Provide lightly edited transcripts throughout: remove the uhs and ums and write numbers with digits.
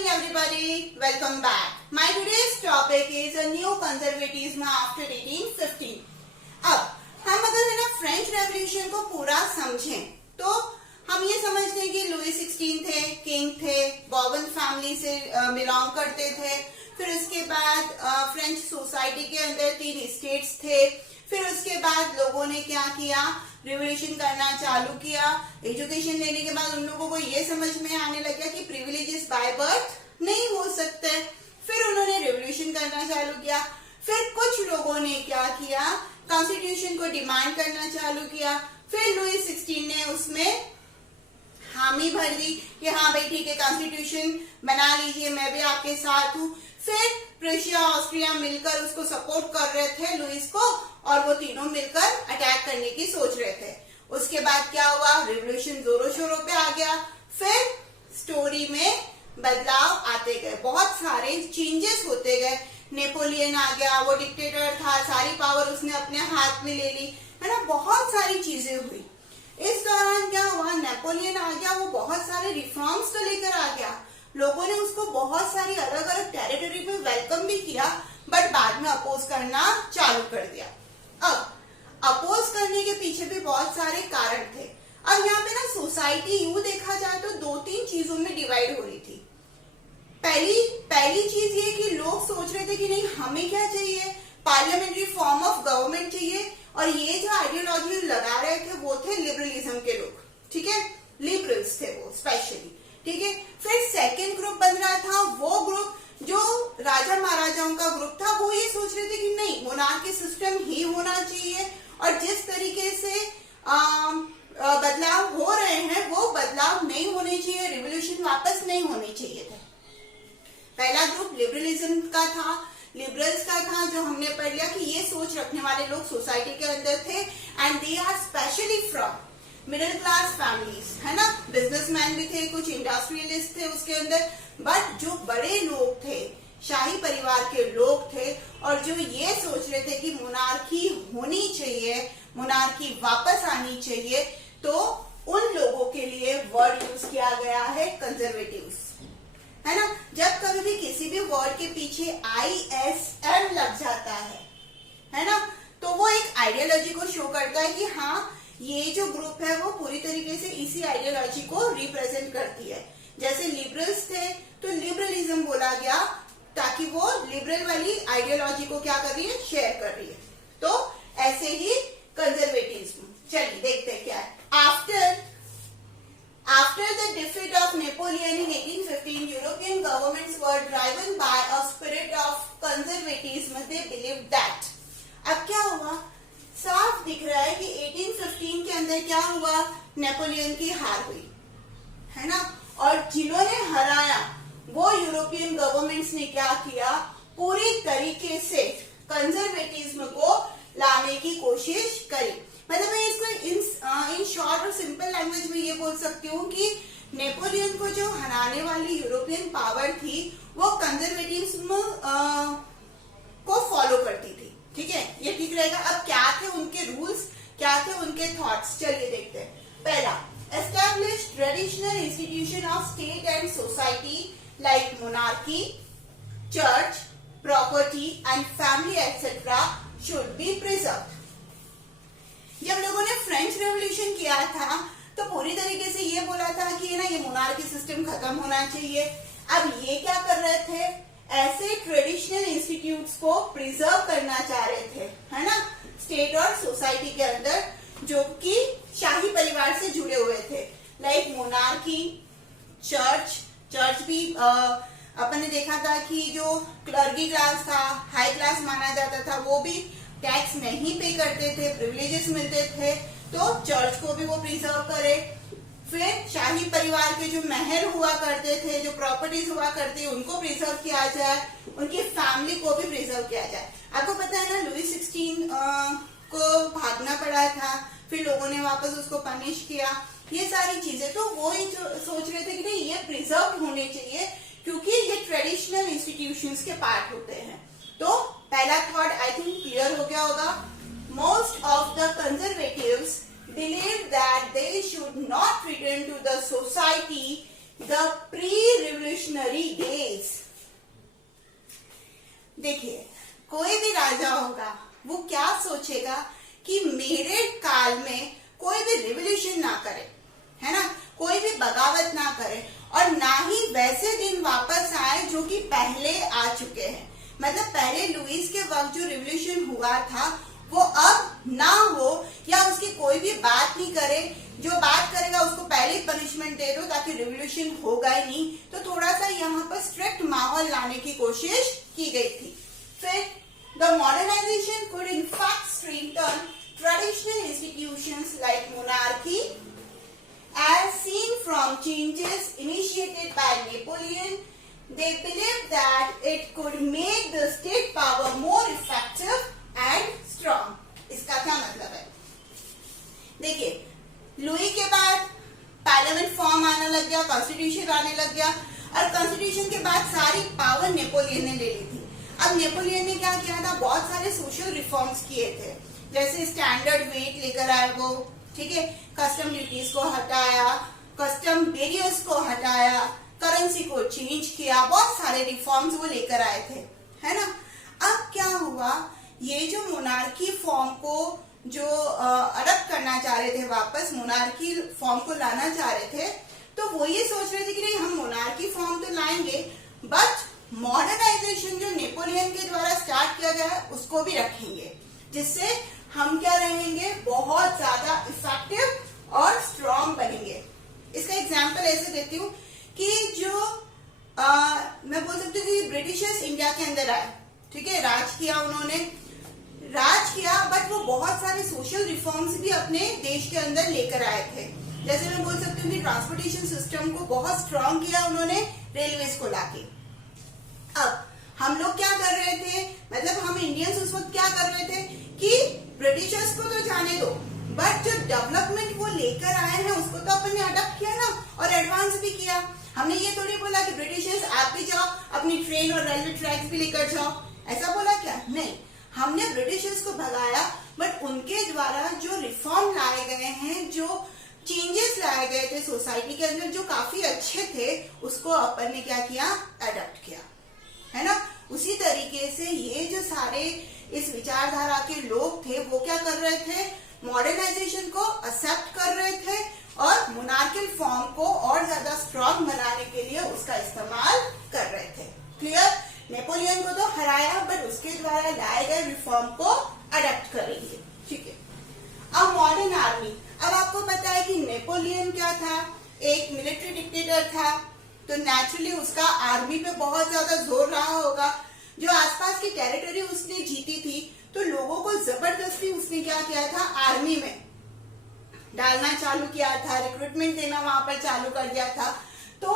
morning everybody, welcome back. My today's topic is a new conservatism after 1815. अब हम अगर है ना फ्रेंच रेवोल्यूशन को पूरा समझें तो हम ये समझते हैं कि लुई 16 थे, किंग थे, बॉर्बन फैमिली से बिलोंग करते थे। फिर उसके बाद फ्रेंच सोसाइटी के अंदर 3 स्टेट्स थे। फिर उसके बाद लोगों ने क्या किया, रिवोल्यूशन करना चालू किया। एजुकेशन लेने के बाद उन लोगों को ये समझ में आने लगा कि प्रिविलेजेस बाय बर्थ नहीं हो सकते। फिर उन्होंने रिवोल्यूशन करना चालू किया। फिर कुछ लोगों ने क्या किया, कॉन्स्टिट्यूशन को डिमांड करना चालू किया। फिर लुई 16 ने उसमें हामी भर दी कि हाँ भाई ठीक है, कॉन्स्टिट्यूशन बना लीजिए, मैं भी आपके साथ हूँ। फिर प्रूशिया, ऑस्ट्रिया मिलकर उसको सपोर्ट कर रहे थे लुईस को, और वो तीनों मिलकर अटैक करने की सोच रहे थे। उसके बाद क्या हुआ, रिवोल्यूशन जोरों शोरों पे आ गया। फिर स्टोरी में बदलाव आते गए, बहुत सारे चेंजेस होते गए। नेपोलियन आ गया, वो डिक्टेटर था, सारी पावर उसने अपने हाथ में ले ली, है ना। बहुत सारी चीजें हुई। इस दौरान क्या हुआ, नेपोलियन आ गया, वो बहुत सारे रिफॉर्म्स तो लेकर आ गया। लोगों ने उसको बहुत सारी अलग अलग टेरिटरी पे वेलकम भी किया, बट बाद में अपोज करना चालू कर दिया। अब अपोज करने के पीछे भी बहुत सारे कारण थे। अब यहाँ पे ना सोसाइटी यूं देखा जाए तो 2-3 चीजों में डिवाइड हो रही थी। पहली चीज ये कि लोग सोच रहे थे कि नहीं, हमें क्या चाहिए, पार्लियामेंट्री फॉर्म ऑफ गवर्नमेंट चाहिए। और ये जो आइडियोलॉजी लगा रहे थे वो थे लिबरलिज्म के लोग, ठीक है, लिबरल्स थे वो स्पेशली, ठीक है। फिर सेकेंड ग्रुप बन रहा था, वो ग्रुप जो राजा महाराजाओं का ग्रुप था, वो ये सोच रहे थे कि नहीं, मोनार्की सिस्टम ही होना चाहिए। और जिस तरीके से बदलाव हो रहे हैं वो बदलाव नहीं होने चाहिए, रिवोल्यूशन वापस नहीं होने चाहिए थे। पहला ग्रुप लिबरलिज्म का था, लिबरल्स का था, जो हमने पढ़ लिया कि ये सोच रखने वाले लोग सोसाइटी के अंदर थे, and they are specially from middle class families, है ना। बिजनेसमैन भी थे, कुछ इंडस्ट्रियलिस्ट थे उसके अंदर, बट जो बड़े लोग थे, शाही परिवार के लोग थे, और जो ये सोच रहे थे कि मोनार्की होनी चाहिए, मोनार्की वापस आनी चाहिए, तो उन लोगों के लिए वर्ड यूज किया गया है कंजर्वेटिव्स, है ना। जब कभी भी किसी भी वर्ड के पीछे ISM लग जाता है ना, तो वो एक आइडियोलॉजी को शो करता है कि हाँ, ये जो ग्रुप है वो पूरी तरीके से इसी आइडियोलॉजी को रिप्रेजेंट करती है। जैसे लिबरल्स थे तो लिबरलिज्म बोला गया, ताकि वो लिबरल वाली आइडियोलॉजी को क्या कर रही है, शेयर कर रही है। तो ऐसे ही कंजर्वेटिज्म। चलिए देखते हैं क्या है। After the defeat of Napoleon in 1815, European governments were driven by a spirit of conservatism. They believed that. अब क्या हुआ, साफ दिख रहा है कि 1815 के अंदर क्या हुआ, नेपोलियन की हार हुई, है ना। और जिन्होंने हराया वो यूरोपियन गवर्नमेंट्स ने क्या किया, पूरी तरीके से कंजर्वेटिज्म को लाने की कोशिश करी। मतलब मैं इसको इन शॉर्ट और सिंपल लैंग्वेज में ये बोल सकती हूँ कि नेपोलियन को जो हराने वाली यूरोपियन पावर थी वो कंजर्वेटिज्म को फॉलो करती थी, ठीक है, ये ठीक रहेगा। अब क्या थे उनके रूल्स, क्या थे उनके थॉट्स, चलिए देखते हैं। पहला, establish traditional institution of state and society like monarchy, church, property and family etcetera should be preserved. जब लोगों ने फ्रेंच रेवोल्यूशन किया था तो पूरी तरीके से ये बोला था कि ना, ये मोनार्की सिस्टम खत्म होना चाहिए। अब ये क्या कर रहे थे, ऐसे ट्रेडिशनल इंस्टीट्यूट्स को प्रिजर्व करना चाह रहे थे, है ना, स्टेट और सोसाइटी के अंदर, जो कि शाही परिवार से जुड़े हुए थे, लाइक मोनार्की, चर्च भी अपन ने देखा था कि जो क्लर्गी क्लास था, हाई क्लास माना जाता था, वो भी टैक्स नहीं पे करते थे, प्रिविलेजेस मिलते थे, तो चर्च को भी वो प्रिजर्व करे। फिर शाही परिवार के जो महल हुआ करते थे, जो प्रॉपर्टीज हुआ करती है, उनको प्रिजर्व किया जाए, उनकी फैमिली को भी प्रिजर्व किया जाए। आपको पता है ना, लुई 16 को भागना पड़ा था, फिर लोगों ने वापस उसको पनिश किया, ये सारी चीजें। तो वो ही सोच रहे थे कि नहीं, ये प्रिजर्व होने चाहिए, क्योंकि ये ट्रेडिशनल इंस्टीट्यूशंस के पार्ट होते हैं। तो पहला थॉट आई थिंक क्लियर हो गया होगा। Most of the conservatives believed that they should not return to the society the pre revolutionary days. देखिए, कोई भी राजा होगा वो क्या सोचेगा कि मेरे काल में कोई भी रिवोल्यूशन ना करे, है ना, कोई भी बगावत ना करे, और ना ही वैसे दिन वापस आए जो कि पहले आ चुके हैं। मतलब पहले लुईस के वक्त जो रिवोल्यूशन हुआ था वो अब ना हो, या उसकी कोई भी बात नहीं करे, जो बात करेगा उसको पहले ही पनिशमेंट दे दो ताकि रिवोल्यूशन होगा ही नहीं। तो थोड़ा सा यहाँ पर स्ट्रिक्ट माहौल लाने की कोशिश की गई थी। फिर the modernisation could in fact strengthen traditional institutions like monarchy as seen from changes initiated by Napoleon. They believed that it could make the state power more effective and strong. इसका क्या मतलब है? देखिए, लुई के बाद parliament form आने लग गया, कॉन्स्टिट्यूशन आने लग गया, और कॉन्स्टिट्यूशन के बाद सारी पावर नेपोलियन ने ले ली थी। अब नेपोलियन ने क्या किया था, बहुत सारे सोशल रिफॉर्म्स किए थे, जैसे स्टैंडर्ड वेट लेकर आए वो, ठीक है, कस्टम ड्यूटीज को हटाया, कस्टम बैरियर्स को हटाया, करेंसी को चेंज किया, बहुत सारे रिफॉर्म्स वो लेकर आए थे, है ना। अब क्या हुआ, ये जो मोनार्की फॉर्म को जो अडॉप्ट करना चाह रहे थे, वापस मोनार्की फॉर्म को लाना चाह रहे थे, तो वो ये सोच रहे थे कि नहीं, हम मोनार्की फॉर्म तो लाएंगे बट मॉडर्नाइजेशन जो नेपोलियन के द्वारा स्टार्ट किया गया है उसको भी रखेंगे, जिससे हम क्या रहेंगे, बहुत ज्यादा इफेक्टिव और स्ट्रॉन्ग बनेंगे। इसका एग्जांपल ऐसे देती हूँ कि जो मैं बोल सकती हूँ कि ब्रिटिशर्स इंडिया के अंदर आए, ठीक है, राज किया उन्होंने, राज किया, बट वो बहुत सारे सोशल रिफॉर्म्स भी अपने देश के अंदर लेकर आए थे। जैसे मैं बोल सकती हूँ कि ट्रांसपोर्टेशन सिस्टम को बहुत स्ट्रॉन्ग किया उन्होंने, रेलवेज को लाके। अब हम लोग क्या कर रहे थे, मतलब हम इंडियंस उस वक्त क्या कर रहे थे कि ब्रिटिशर्स को तो जाने दो, बट जो डेवलपमेंट वो लेकर आए हैं उसको तो अपन ने अडॉप्ट किया ना, और एडवांस भी किया। हमने ये थोड़ी बोला कि ब्रिटिशर्स आप भी जाओ, अपनी ट्रेन और रेलवे ट्रैक्स भी लेकर जाओ, ऐसा बोला क्या? नहीं, हमने ब्रिटिशर्स को भगाया, बट उनके द्वारा जो रिफॉर्म लाए गए हैं, जो चेंजेस लाए गए थे सोसाइटी के अंदर, जो काफी अच्छे थे, उसको अपन ने क्या किया, अडॉप्ट किया, है ना। उसी तरीके से ये जो सारे इस विचारधारा के लोग थे वो क्या कर रहे थे, मॉडर्नाइजेशन को एक्सेप्ट कर रहे थे और मोनार्कियल फॉर्म को और ज्यादा स्ट्रॉन्ग बनाने के लिए उसका इस्तेमाल कर रहे थे। क्लियर? नेपोलियन को तो हराया, बट उसके द्वारा लाए गए रिफॉर्म को अडॉप्ट करेंगे, ठीक है। अब मॉडर्न आर्मी, अब आपको पता है कि नेपोलियन क्या था, एक मिलिट्री डिक्टेटर था, तो नेचुरली उसका आर्मी पे बहुत ज्यादा जोर रहा होगा। जो आसपास की टेरिटरी उसने जीती थी, तो लोगों को जबरदस्ती उसने क्या किया था, आर्मी में डालना चालू किया था, रिक्रूटमेंट देना वहां पर चालू कर दिया था। तो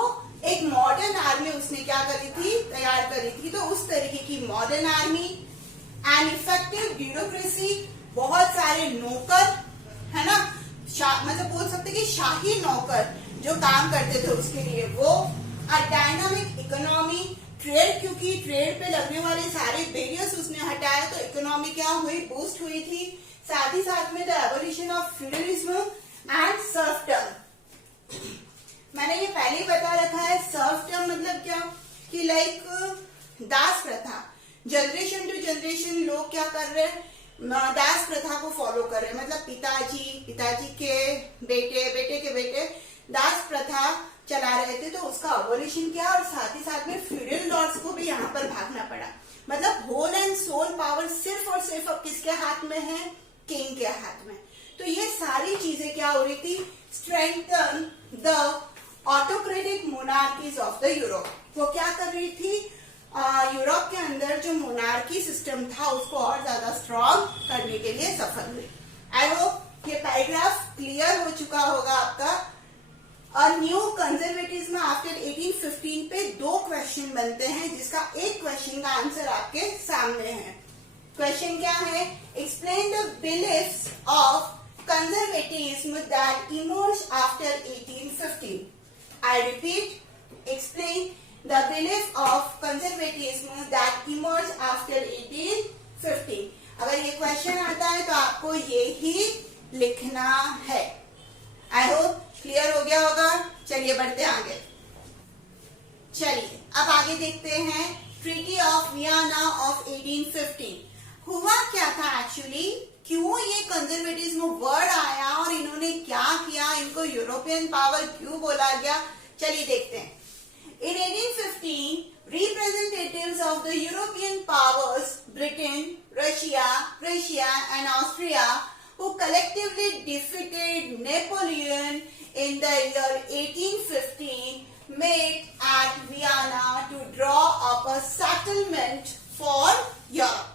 एक मॉडर्न आर्मी उसने क्या करी थी, तैयार करी थी। तो उस तरीके की modern army, and effective bureaucracy, बहुत सारे नौकर, है ना, मतलब बोल सकते कि शाही नौकर जो काम करते थे उसके लिए वो, डायनामिक इकोनॉमी, ट्रेड, क्योंकि ट्रेड पे लगने वाले सारे बैरियर्स उसने हटाया, तो इकोनॉमी क्या हुई, बूस्ट हुई थी। साथ ही साथ में the abolition of feudalism and serfdom. मैंने ये पहले ही बता रखा है, सर्फडम मतलब क्या, कि लाइक दास प्रथा, जनरेशन टू जनरेशन लोग क्या कर रहे हैं, दास प्रथा को फॉलो कर रहे हैं। मतलब पिताजी के बेटे, बेटे के बेटे दास प्रथा चला रहे थे, तो उसका अबोलिशन किया, और साथ ही साथ में फ्यूडल लॉर्ड्स को भी यहाँ पर भागना पड़ा। मतलब होल एंड सोल पावर सिर्फ और सिर्फ अब किसके हाथ में है, किंग के हाथ में। तो ये सारी चीजें क्या हो रही थी, strengthen the autocratic monarchies of the Europe. वो क्या कर रही थी, यूरोप के अंदर जो मोनार्की सिस्टम था उसको और ज्यादा स्ट्रॉन्ग करने के लिए सफल हुई। आई होप ये पैराग्राफ क्लियर हो चुका होगा आपका। और न्यू कंजर्वेटिज्म आफ्टर 1815 पे 2 क्वेश्चन बनते हैं, जिसका एक क्वेश्चन का आंसर आपके सामने है। क्वेश्चन क्या है, explain the beliefs of conservatism that emerged after 1815। I repeat, explain the belief of conservatism that emerged after 1815। अगर ये क्वेश्चन आता है तो आपको ये ही लिखना है। आई होप क्लियर हो गया होगा। चलिए बढ़ते आगे। चलिए अब आगे देखते हैं ट्रीटी ऑफ वियना ऑफ 1815। हुआ क्या था एक्चुअली, क्यों ये कंजर्वेटिज्म वर्ड आया और इन्होंने क्या किया, इनको यूरोपियन पावर क्यों बोला गया, चलिए देखते हैं। In 1815, representatives of the European powers, Britain, Russia, Prussia and Austria, who collectively defeated Napoleon in the year 1815, met at Vienna to draw up a settlement for Europe.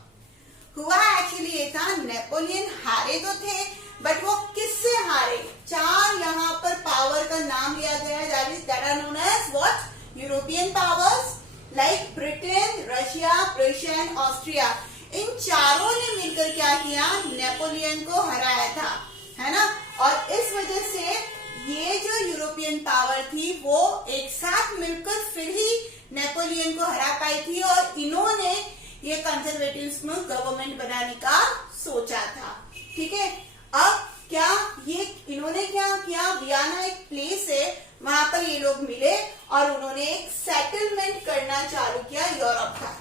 हुआ एक्चुअली ये था, Napoleon हारे तो थे बट वो किससे हारे, चार यहाँ पर पावर का नाम लिया गया that are known as what? European powers like Britain, Russia, Prussia and Austria. इन चारों ने मिलकर क्या किया, नेपोलियन को हराया था, है ना। और इस वजह से ये जो यूरोपियन पावर थी वो एक साथ मिलकर फिर ही नेपोलियन को हरा पाई थी और इन्होंने ये कंजर्वेटिव गवर्नमेंट बनाने का सोचा था। ठीक है, अब क्या ये इन्होंने क्या किया, वियना एक प्लेस है, वहां पर ये लोग मिले और उन्होंने एक सेटलमेंट करना चालू किया यूरोप का।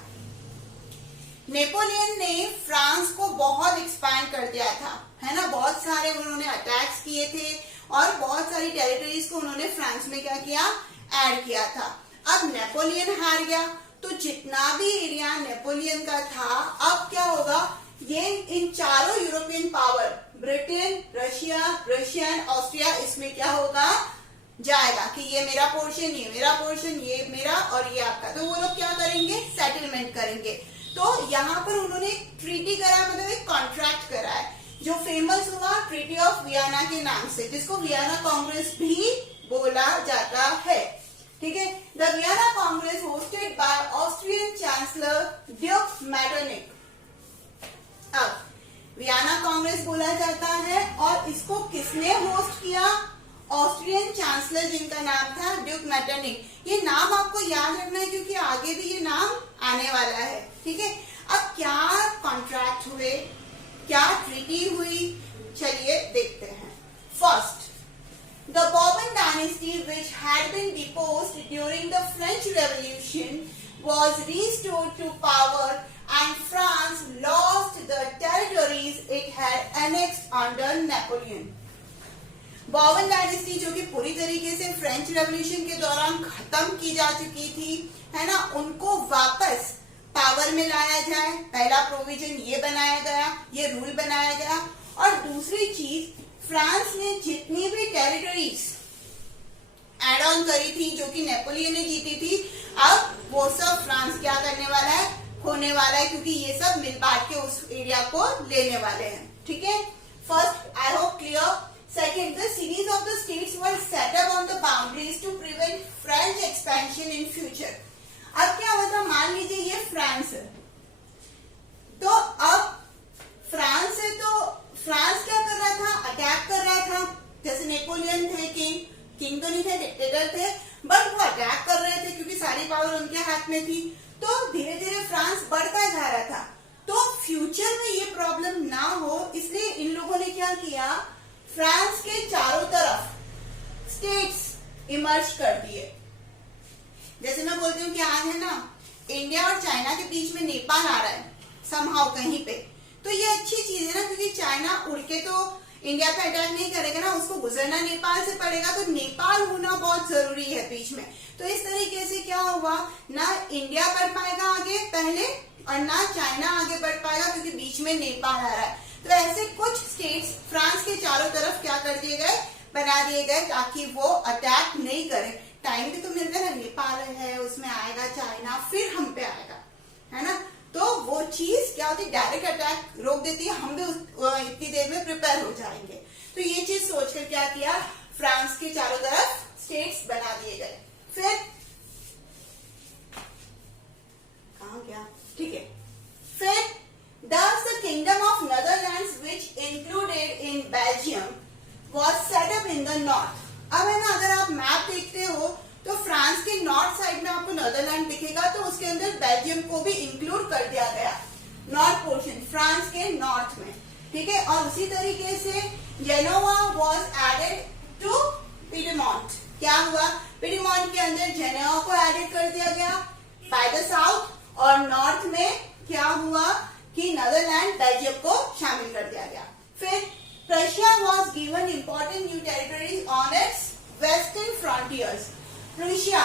नेपोलियन ने फ्रांस को बहुत एक्सपैंड कर दिया था, है ना, बहुत सारे उन्होंने अटैक्स किए थे और बहुत सारी टेरिटरीज को उन्होंने फ्रांस में क्या किया, ऐड किया था। अब नेपोलियन हार गया तो जितना भी एरिया नेपोलियन का था, अब क्या होगा, ये इन चारों European power Britain, Russia, Prussia and Austria, इसमें क्या होगा, जाएगा कि ये मेरा पोर्शन, ये मेरा पोर्शन, ये मेरा और ये आपका। तो वो लोग क्या करेंगे, सेटलमेंट करेंगे। तो यहाँ पर उन्होंने एक ट्रीटी करा, मतलब एक कॉन्ट्रैक्ट करा है जो फेमस हुआ ट्रीटी ऑफ वियना के नाम से, जिसको वियना कांग्रेस भी बोला जाता है। ठीक है, the Vienna Congress hosted by Austrian chancellor Duke Metternich. अब वियना कांग्रेस बोला जाता है और इसको किसने होस्ट किया, ऑस्ट्रियन चांसलर जिनका नाम था ड्यूक मेटरनिक। ये नाम आपको याद रखना है क्योंकि आगे भी ये नाम आने वाला है। ठीक है, अब क्या कॉन्ट्रैक्ट हुए, क्या ट्रीटी हुई, चलिए देखते हैं। First, the Bourbon dynasty, which had been deposed during the French Revolution, was restored to power and France lost the territories it had annexed under Napoleon. Bourbon dynasty जो कि पूरी तरीके से फ्रेंच रेवोल्यूशन के दौरान खत्म की जा चुकी थी, है ना, उनको वापस पावर में लाया जाए, पहला प्रोविजन ये बनाया गया, ये रूल बनाया गया। और दूसरी चीज, फ्रांस ने जितनी भी टेरिटरीज एड ऑन करी थी जो कि नेपोलियन ने जीती थी, अब वो सब फ्रांस क्या करने वाला है, खोने वाला है, क्योंकि ये सब मिल बांट के उस एरिया को लेने वाले हैं। ठीक है, first, I hope clear. Second, the series of the states were set up on the boundaries to prevent French expansion in future. अब क्या होता, मान लीजिए ये फ्रांस है, तो अब फ्रांस है तो फ्रांस क्या कर रहा था, अटैक कर रहा था। जैसे नेपोलियन थे, किंग तो नहीं थे, डिक्टेटर थे, बट वो अटैक कर रहे थे क्योंकि सारी पावर उनके हाथ में थी। तो धीरे धीरे फ्रांस बढ़ता जा रहा था। तो फ्यूचर में ये प्रॉब्लम ना हो इसलिए इन लोगों ने क्या किया, फ्रांस के चारों तरफ स्टेट्स इमर्ज कर दिए। जैसे मैं बोलती हूँ कि आज है ना, इंडिया और चाइना के बीच में नेपाल आ रहा है समहाउ कहीं पे, तो ये अच्छी चीज है ना, क्योंकि चाइना उड़ के तो इंडिया पे अटैक नहीं करेगा ना, उसको गुजरना नेपाल से पड़ेगा, तो नेपाल होना बहुत जरूरी है बीच में। तो इस तरीके से क्या हुआ, ना इंडिया बढ़ पाएगा आगे पहले और ना चाइना आगे बढ़ पाएगा क्योंकि बीच में नेपाल आ रहा है। तो ऐसे कुछ स्टेट्स फ्रांस के चारों तरफ क्या कर दिए गए, बना दिए गए, ताकि वो अटैक नहीं करे। टाइम भी तो मिल रहा है, नेपाल है, उसमें आएगा चाइना, फिर हम पे आएगा, है ना। तो वो चीज क्या होती है, डायरेक्ट अटैक रोक देती है, हम भी इतनी देर में प्रिपेयर हो जाएंगे। तो ये चीज सोचकर क्या किया, फ्रांस के चारों तरफ स्टेट्स बना दिए गए। फिर कहाँ गया, ठीक है, फिर thus the kingdom of Netherlands, which included in Belgium, was set up in the north. अब है ना, अगर आप मैप देखते हो तो फ्रांस के नॉर्थ साइड में आपको नेदरलैंड दिखेगा, तो उसके अंदर बेल्जियम को भी इंक्लूड कर दिया गया, नॉर्थ पोर्शन फ्रांस के नॉर्थ में। ठीक है, और उसी तरीके से Genoa was added to Piedmont. क्या हुआ, पिडीमॉन्ट के अंदर जेनेवा को एडेड कर दिया गया बाय द साउथ, और नॉर्थ में क्या हुआ कि नदरलैंड बेल्जियम को शामिल कर दिया गया। फिर Prussia was given important new territories on it's western frontiers. Prussia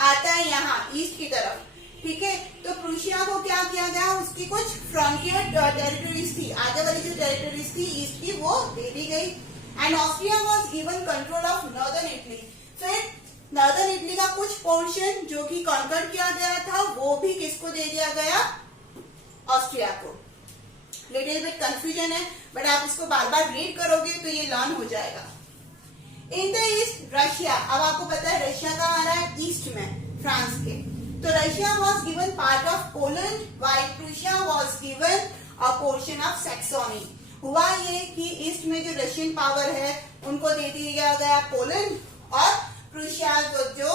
आता है यहाँ ईस्ट की तरफ, ठीक है, तो प्रूशिया को क्या किया गया, उसकी कुछ फ्रंटियर टेरिटरीज थी, आगे वाली जो टेरिटरीज थी ईस्ट की वो दे दी गई। And Austria was given control of northern Italy. फिर नॉर्दर्न इटली का कुछ पोर्शन जो कि कॉन्कर किया गया था वो भी किसको दे दिया गया, ऑस्ट्रिया को। लिटिल बिट कंफ्यूजन है, बट आप इसको बार बार रीड करोगे तो ये लर्न हो जाएगा। इन द ईस्ट रशिया, अब आपको पता है रशिया का आ रहा है ईस्ट में, फ्रांस के, तो Russia was given part of Poland while Prussia was given a portion of Saxony. हुआ ये कि ईस्ट में जो रशियन पावर है उनको दे दिया गया पोलैंड, और प्रूशिया को जो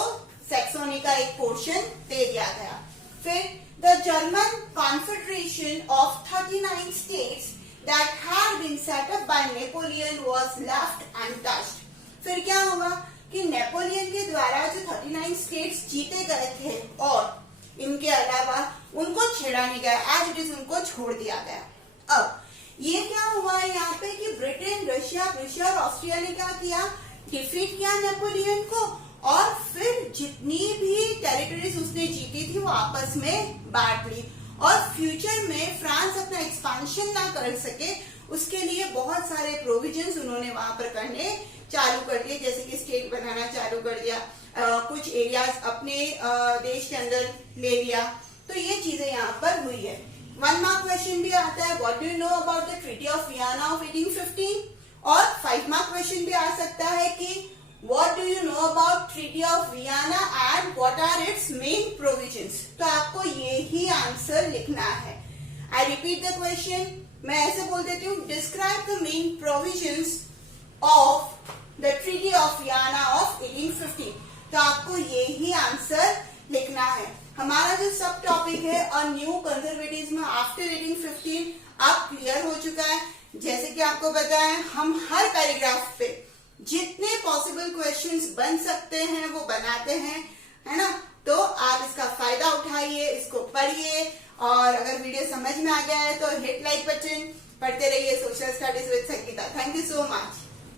सैक्सोनी का एक पोर्शन दे दिया गया। फिर the German Confederation of 39 states that had been set up by Napoleon was left untouched. फिर क्या हुआ कि नेपोलियन के द्वारा जो 39 स्टेट्स जीते गए थे और इनके अलावा उनको छेड़ा नहीं गया, एज इट इज उनको छोड़ दिया गया। अब ये क्या हुआ है यहाँ पे कि ब्रिटेन, रशिया, प्रूशिया और ऑस्ट्रिया ने क्या किया, डिफीट किया नेपोलियन को, और फिर जितनी भी टेरिटरीज उसने जीती थी वो आपस में बांट ली, और फ्यूचर में फ्रांस अपना एक्सपांशन ना कर सके उसके लिए बहुत सारे प्रोविजंस उन्होंने वहां पर करने चालू कर दिए, जैसे कि स्टेट बनाना चालू कर दिया, कुछ एरियाज अपने देश के अंदर ले लिया। तो ये चीजें यहाँ पर हुई है। 1 मार्क क्वेश्चन भी आता है, what do you know about the treaty of Vienna of 1815, और 5 मार्क क्वेश्चन भी आ सकता है कि What do you know about Treaty of Vienna and what are its main provisions? तो आपको ये ही आंसर लिखना है। I repeat the question. मैं ऐसे बोल देती हूँ, Describe the main provisions of the Treaty of Vienna of 1815. तो आपको ये ही आंसर लिखना है। हमारा जो सब टॉपिक है और न्यू कंजर्वेटिज्म आफ्टर 1815 अब क्लियर हो चुका है। जैसे कि आपको पता है हम हर पैराग्राफ पे जितने पॉसिबल क्वेश्चंस बन सकते हैं वो बनाते हैं, है ना। तो आप इसका फायदा उठाइए, इसको पढ़िए, और अगर वीडियो समझ में आ गया है तो हिट लाइक बटन, पढ़ते रहिए social studies with Sangeeta. Thank you so much.